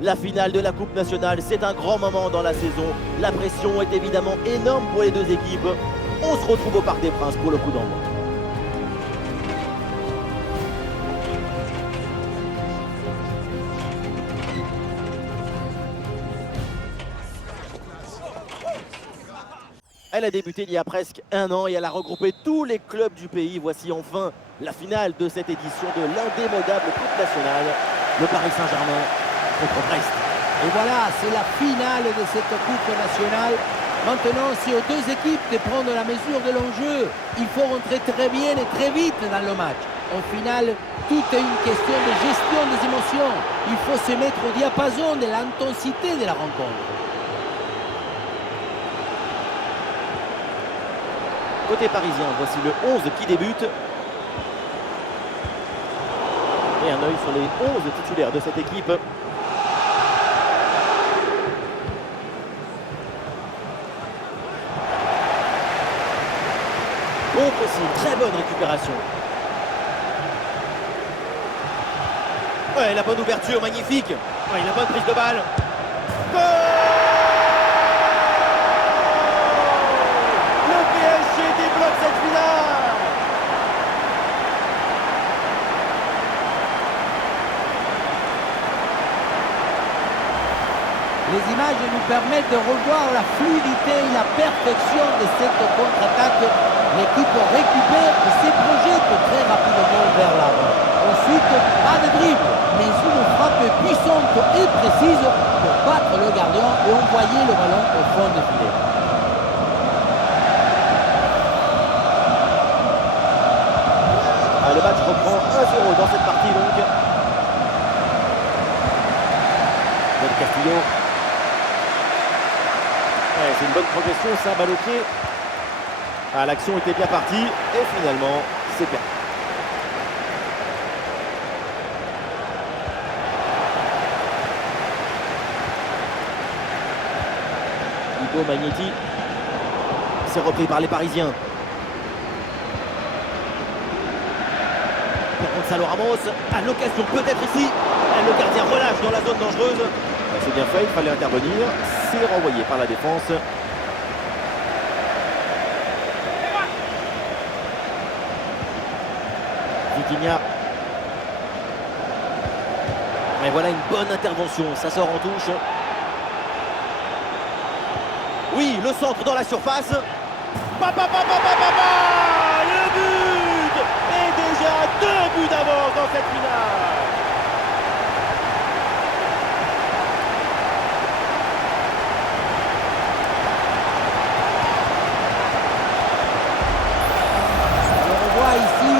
La finale de la Coupe nationale, c'est un grand moment dans la saison. La pression est évidemment énorme pour les deux équipes. On se retrouve au Parc des Princes pour le coup d'envoi. Elle a débuté il y a presque un an et elle a regroupé tous les clubs du pays. Voici enfin la finale de cette édition de l'indémodable Coupe nationale. Le Paris Saint-Germain contre Brest. Et voilà, c'est la finale de cette Coupe nationale. Maintenant, c'est aux deux équipes de prendre la mesure de l'enjeu. Il faut rentrer très bien et très vite dans le match. Au final, tout est une question de gestion des émotions. Il faut se mettre au diapason de l'intensité de la rencontre. Côté parisien, voici le 11 qui débute. Et un œil sur les 11 titulaires de cette équipe. Bon pressing, très bonne récupération. Ouais, la bonne ouverture, magnifique. Ouais, la bonne prise de balle. Goal! Le PSG débloque cette finale. Les images nous permettent de revoir la fluidité et la perfection de cette contre-attaque. L'équipe récupère et se projette très rapidement vers l'avant. Ensuite, pas de dribble, mais une frappe puissante et précise pour battre le gardien et envoyer le ballon au fond du filet. Le match reprend 1-0 dans cette partie donc. Del Castillo. Ouais, c'est une bonne progression, ça, balle au pied. Ah, l'action était bien partie et finalement, c'est perdu. Hugo Magnetti. C'est repris par les Parisiens. Gonzalo Ramos a l'occasion peut-être ici. Le gardien relâche dans la zone dangereuse. C'est bien fait, il fallait intervenir. C'est renvoyé par la défense. Vitinha. Et voilà une bonne intervention. Ça sort en touche. Oui, le centre dans la surface. Le but! Et déjà 2 buts d'avance dans cette finale. On voit ici,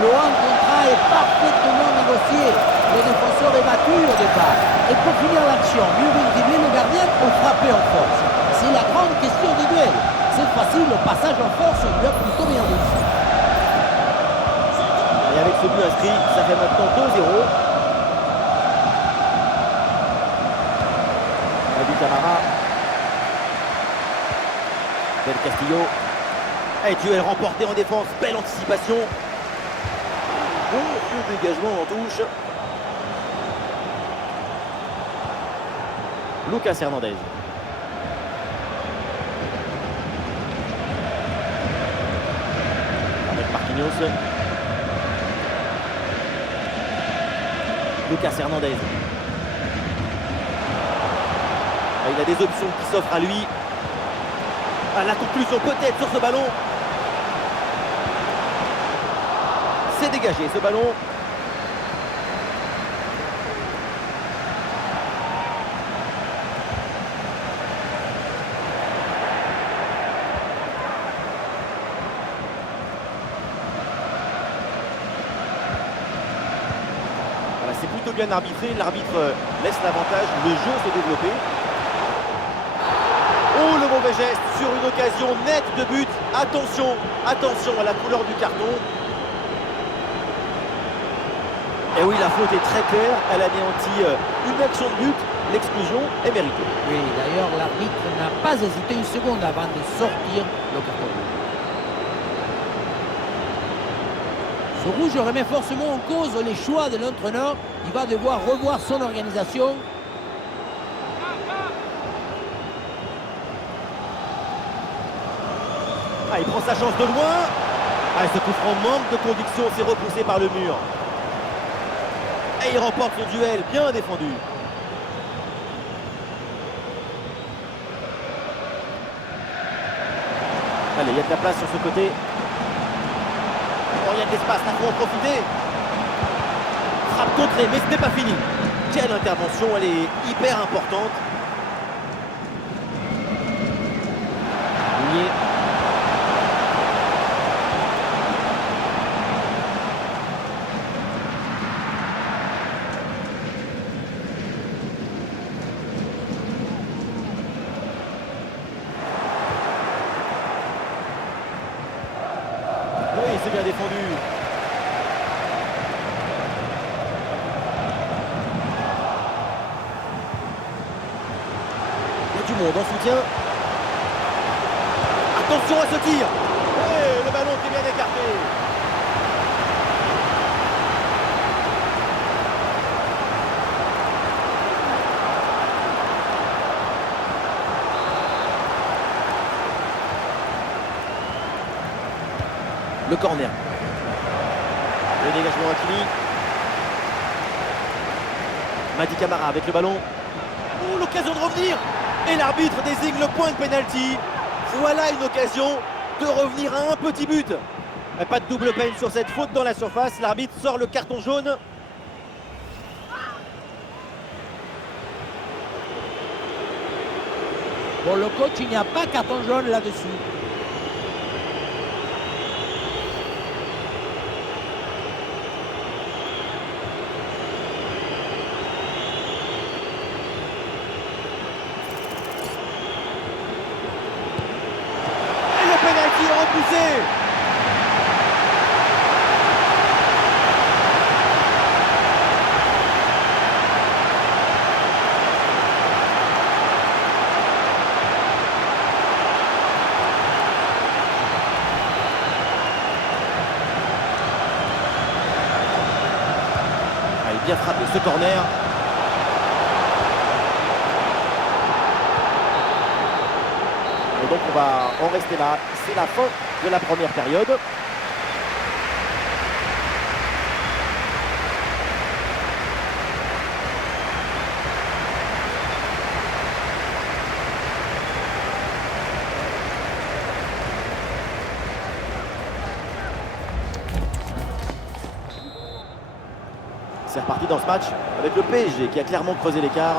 le 1 contre 1 est parfaitement négocié. Le défenseur est battu au départ. Et pour finir l'action, mieux dribbler le gardien ou frapper en force. C'est la grande question du duel. C'est facile, le passage en force lui a plutôt bien réussi. Et avec ce but inscrit, ça fait maintenant 2-0. Naby Camara. Del Castillo. Et duel remporté en défense. Belle anticipation. Bon dégagement en touche. Lucas Hernandez. Avec Marquinhos. Lucas Hernandez. Il a des options qui s'offrent à lui. La conclusion peut-être sur ce ballon. C'est dégagé ce ballon. Voilà, c'est plutôt bien arbitré. L'arbitre laisse l'avantage, le jeu se développer. Oh, le mauvais geste sur une occasion nette de but. Attention, attention à la couleur du carton. Et oui, la faute est très claire. Elle anéantit une action de but. L'exclusion est méritée. Oui, d'ailleurs, l'arbitre n'a pas hésité une seconde avant de sortir le carton rouge. Ce rouge remet forcément en cause les choix de l'entraîneur. Il va devoir revoir son organisation. Ah, il prend sa chance de loin. Ah, ce coup franc manque de conviction, c'est repoussé par le mur. Et il remporte son duel, bien défendu. Allez, il y a de la place sur ce côté. Oh, il y a de l'espace, là, faut en profiter. Frappe contrée, mais ce n'est pas fini. Quelle intervention, elle est hyper importante. Mounier. Oui, c'est bien défendu. Il y a du monde en soutien. Attention à ce tir. Et le ballon qui est bien écarté. Le corner. Le dégagement Hakimi. Mady Camara avec le ballon. Oh, l'occasion de revenir. Et l'arbitre désigne le point de pénalty. Voilà une occasion de revenir à un petit but. Pas de double peine sur cette faute dans la surface. L'arbitre sort le carton jaune. Pour le coach, il n'y a pas carton jaune là-dessus. Penalty repoussé. Ah, il est bien frappé ce corner. Et donc on va en rester là. C'est la fin de la première période. C'est reparti dans ce match avec le PSG qui a clairement creusé l'écart.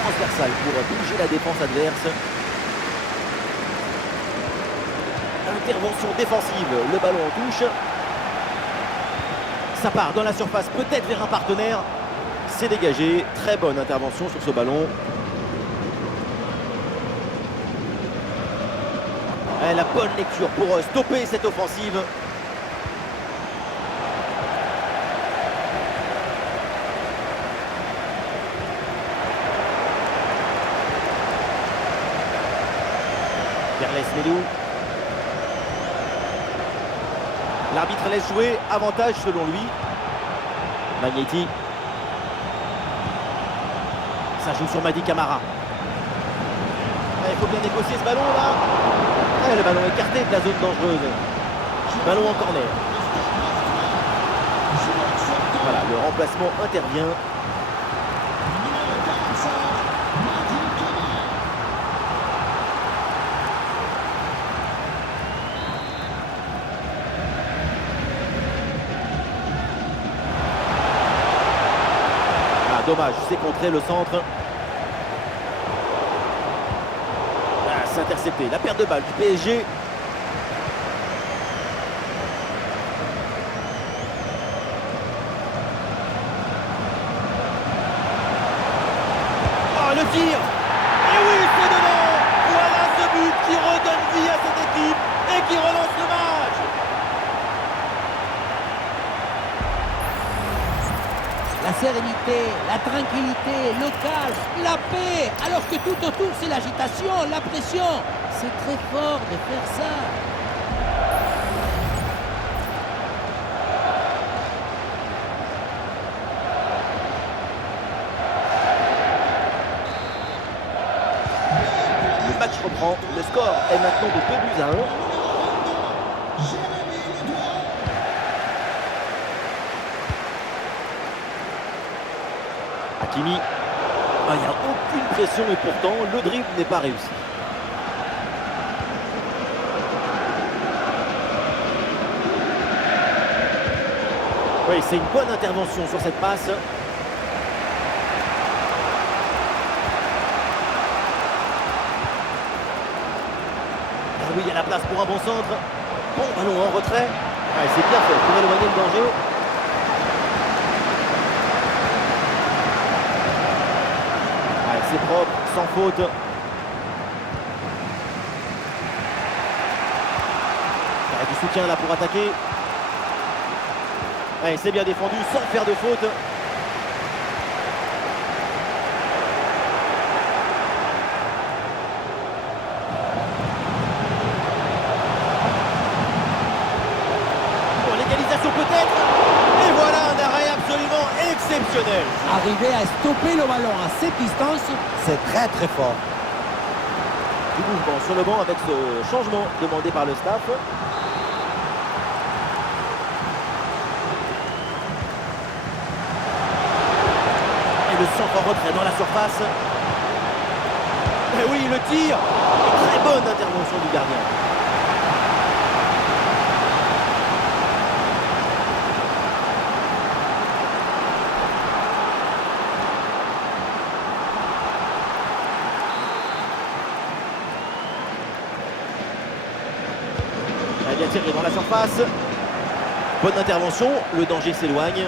Transversal pour bouger la défense adverse. Intervention défensive, le ballon en touche. Ça part dans la surface, peut-être vers un partenaire. C'est dégagé, très bonne intervention sur ce ballon. Et la bonne lecture pour stopper cette offensive. Verles Melou. L'arbitre laisse jouer, avantage selon lui. Magneti. Ça joue sur Mady Camara. Il faut bien négocier ce ballon là. Le ballon écarté de la zone dangereuse. Ballon en corner. Voilà, le remplacement intervient. Ah, dommage, c'est contré le centre. Intercepté, la perte de balle du PSG. Oh, le tir. Et oui, c'est dedans. Voilà ce but qui redonne vie à cette équipe et qui relance le match. La sérénité, la tranquillité, le calme, la paix, alors que tout autour c'est l'agitation, la pression. C'est très fort de faire ça. reprend. Le score est maintenant de 2-1. Hakimi. Ah, il n'y a aucune pression et pourtant le dribble n'est pas réussi. Oui, c'est une bonne intervention sur cette passe. Ah oui, il y a la place pour un bon centre. Bon ballon en retrait. Ah, c'est bien fait pour éloigner le danger. Ah, c'est propre, sans faute. Ah, du soutien là pour attaquer. Ah, c'est bien défendu sans faire de faute. Peut-être. Et voilà un arrêt absolument exceptionnel. Arriver à stopper le ballon à cette distance, c'est très très fort. Du mouvement sur le banc avec ce changement demandé par le staff. Et le centre en retrait dans la surface. Et oui, le tir. Et très bonne intervention du gardien. Bien tiré dans la surface. Bonne intervention, le danger s'éloigne.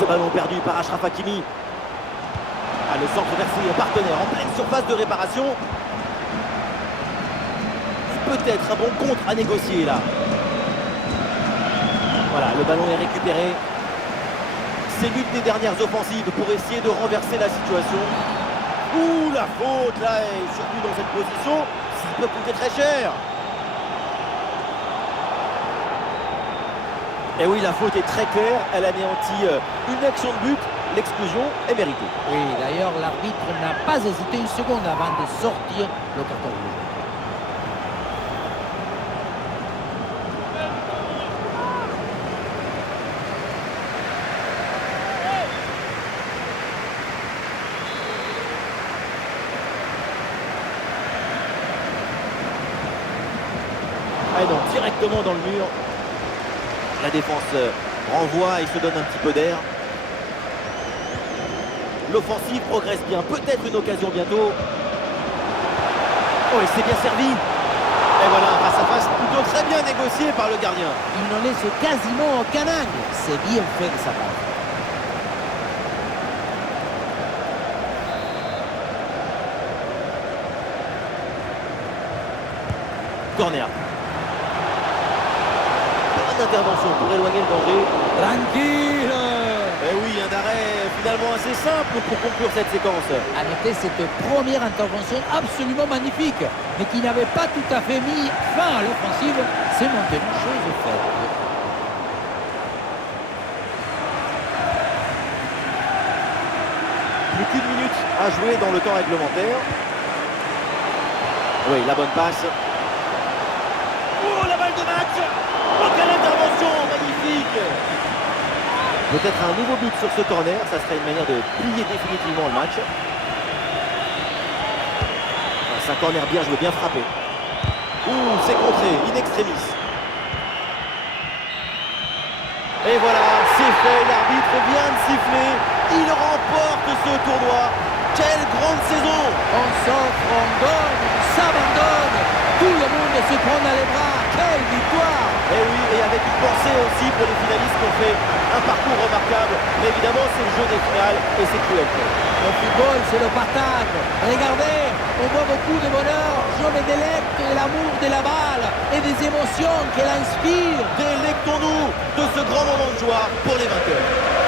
Ce ballon perdu par Achraf Hakimi. Ah, le centre vers ses partenaires en pleine surface de réparation. Peut-être un bon contre à négocier là. Voilà, le ballon est récupéré. C'est l'une des dernières offensives pour essayer de renverser la situation. Ouh, la faute là, et surtout dans cette position, ça peut coûter très cher. Et oui, la faute est très claire, elle anéantit une action de but, l'exclusion est méritée. Oui, d'ailleurs, l'arbitre n'a pas hésité une seconde avant de sortir le carton rouge. Ah non, directement dans le mur. La défense renvoie et se donne un petit peu d'air. L'offensive progresse bien. Peut-être une occasion bientôt. Oh, il s'est bien servi. Et voilà, un face-à-face plutôt très bien négocié par le gardien. Il n'en laisse quasiment aucun angle. C'est bien fait de sa part. Corner. Intervention pour éloigner le danger. Tranquille. Eh oui, un arrêt finalement assez simple pour conclure cette séquence. À noter cette première intervention absolument magnifique, mais qui n'avait pas tout à fait mis fin à l'offensive. C'est maintenu chose faite. Plus qu'une minute à jouer dans le temps réglementaire. Oui, la bonne passe. Oh, la balle de match. Oh, quelle intervention magnifique! Peut-être un nouveau but sur ce corner, ça serait une manière de plier définitivement le match. C'est un corner bien joué, bien frappé. Ouh, c'est contré, in extremis. Et voilà, c'est fait, l'arbitre vient de siffler. Il remporte ce tournoi. Quelle grande saison! On s'offre, on donne, on s'abandonne. Tout le monde se prend dans les bras. Quelle victoire! Et oui, et avec une pensée aussi pour les finalistes qui ont fait un parcours remarquable. Mais évidemment, c'est le jeu des finales et c'est cruel. Le football, c'est le partage. Regardez, on voit beaucoup de bonheur. Je me délecte de l'amour de la balle et des émotions qu'elle inspire. Délectons-nous de ce grand moment de joie pour les vainqueurs.